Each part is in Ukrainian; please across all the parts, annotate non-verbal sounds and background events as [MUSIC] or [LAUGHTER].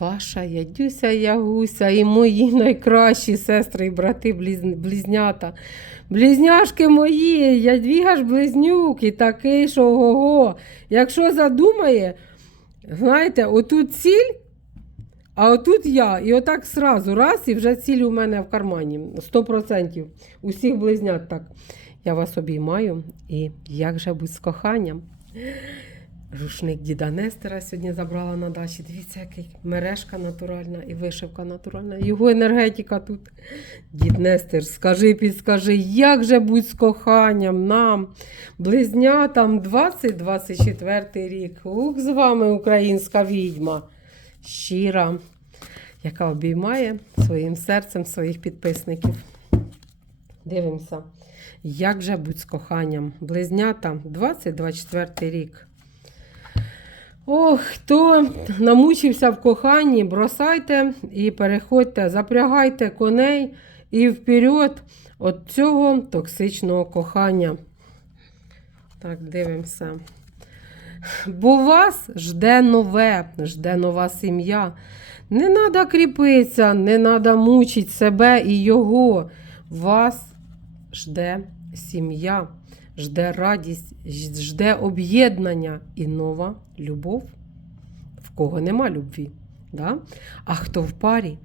Паша, Ядюся, Ягуся і мої [LAUGHS] найкращі сестри і брати близ- близнята. Близняшки мої, Ядвіга ж близнюк і такий, що ого. Якщо задумає, знаєте, отут ціль, а отут я. І отак сразу, раз, і вже ціль у мене в кармані. 100%. Усіх близнят так. Я вас обіймаю і як же будь з коханням. Рушник діда Нестера сьогодні забрала на дачі. Дивіться, який мережка натуральна і вишивка натуральна. Його енергетика тут. Дід Нестер, скажи, підскажи, як же будь з коханням нам, близнятам 2024 рік. Ух, з вами українська відьма. Щира, яка обіймає своїм серцем своїх підписників. Дивимося, як же будь з коханням. Близнята 2024 рік. Ох, хто намучився в коханні, бросайте і переходьте, запрягайте коней і вперед від цього токсичного кохання. Так, дивимося. Бо вас жде нове, жде нова сім'я. Не треба кріпитися, не треба мучити себе і його. Вас жде сім'я, жде радість, жде об'єднання і нова любов, в кого нема любві. Да? А хто в парі,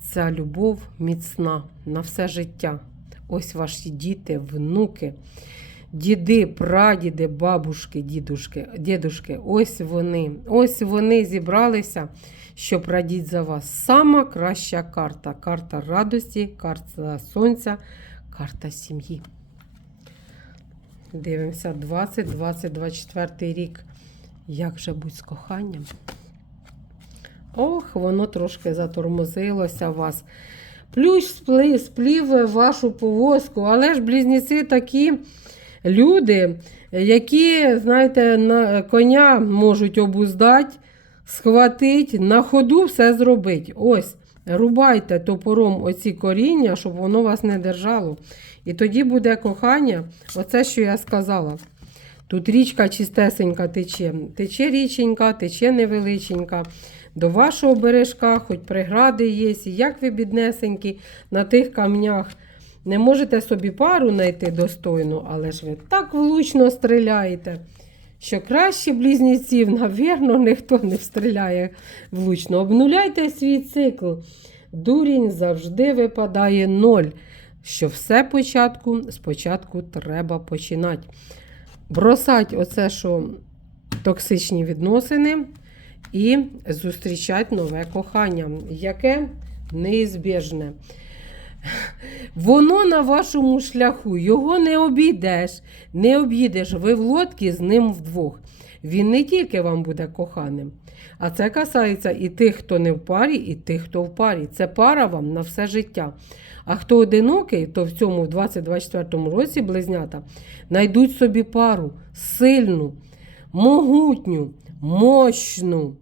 ця любов міцна на все життя. Ось ваші діти, внуки, діди, прадіди, бабушки, дідушки, дідушки. Ось вони, ось вони зібралися, щоб радіти за вас. Сама краща карта. Карта радості, карта сонця, карта сім'ї. Дивимося, 20-24 рік. Як же будь з коханням? Ох, воно трошки затормозилося вас. Плющ сплів вашу повозку, але ж близнюці такі люди, які, знаєте, на коня можуть обуздати, схватити, на ходу все зробити. Ось, рубайте топором оці коріння, щоб воно вас не держало. І тоді буде кохання, оце, що я сказала. Тут річка чистесенька тече. Тече річенька, тече невеличенька. До вашого бережка, хоч прегради є, і як ви, біднесенькі, на тих камнях. Не можете собі пару знайти достойну, але ж ви так влучно стріляєте, що краще близнюців, навірно, ніхто не стріляє влучно. Обнуляйте свій цикл. Дурінь завжди випадає ноль. Що все початку, спочатку треба починати. Бросать оце, що токсичні відносини, і зустрічати нове кохання, яке неізбіжне. Воно на вашому шляху, його не обійдеш, не об'їдеш. Ви в лодці з ним вдвох. Він не тільки вам буде коханим, а це касається і тих, хто не в парі, і тих, хто в парі. Це пара вам на все життя. А хто одинокий, то в цьому в 2024 році близнята знайдуть собі пару сильну, могутню, мощну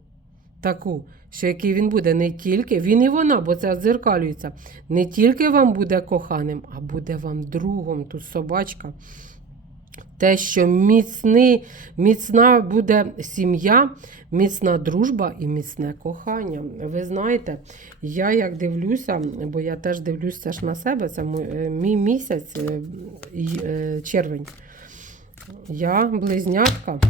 таку, що який він буде не тільки, він і вона, бо це дзеркалюється, не тільки вам буде коханим, а буде вам другом. Тут собачка. Те, що міцний, міцна буде сім'я, міцна дружба і міцне кохання. Ви знаєте, я як дивлюся, бо я теж дивлюся ж на себе, це мій, е, мій місяць, е, е, червень. Я близнятка.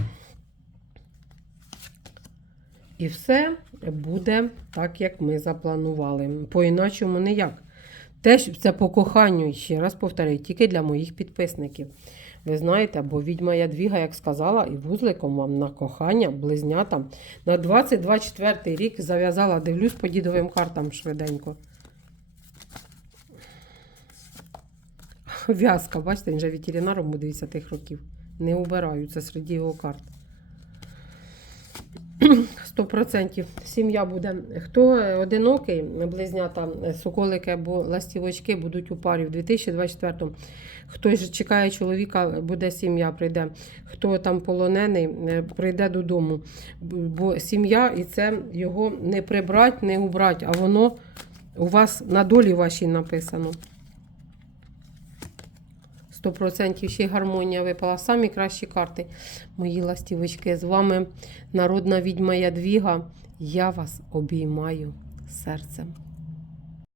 І все буде так, як ми запланували. По-іначому ніяк. Теж це по коханню, ще раз повторюю, тільки для моїх підписників. Ви знаєте, бо відьма Ядвіга, як сказала, і вузликом вам на кохання, близнята. На 2024 рік зав'язала, дивлюсь по дідовим картам швиденько. В'язка, бачите, він же ветеринаром буде 10 років. Не убираю, це серед його карт. 100% сім'я буде. Хто одинокий, близнята, соколики або ластівочки будуть у парі в 2024 Хтось чекає чоловіка, буде сім'я, прийде. Хто там полонений, е, прийде додому. Бо сім'я і це його не прибрати, не убрати, а воно у вас на долі вашій написано. 100% ще й гармонія випала. Самі кращі карти, мої ластівочки. З вами народна відьма Ядвіга. Я вас обіймаю серцем.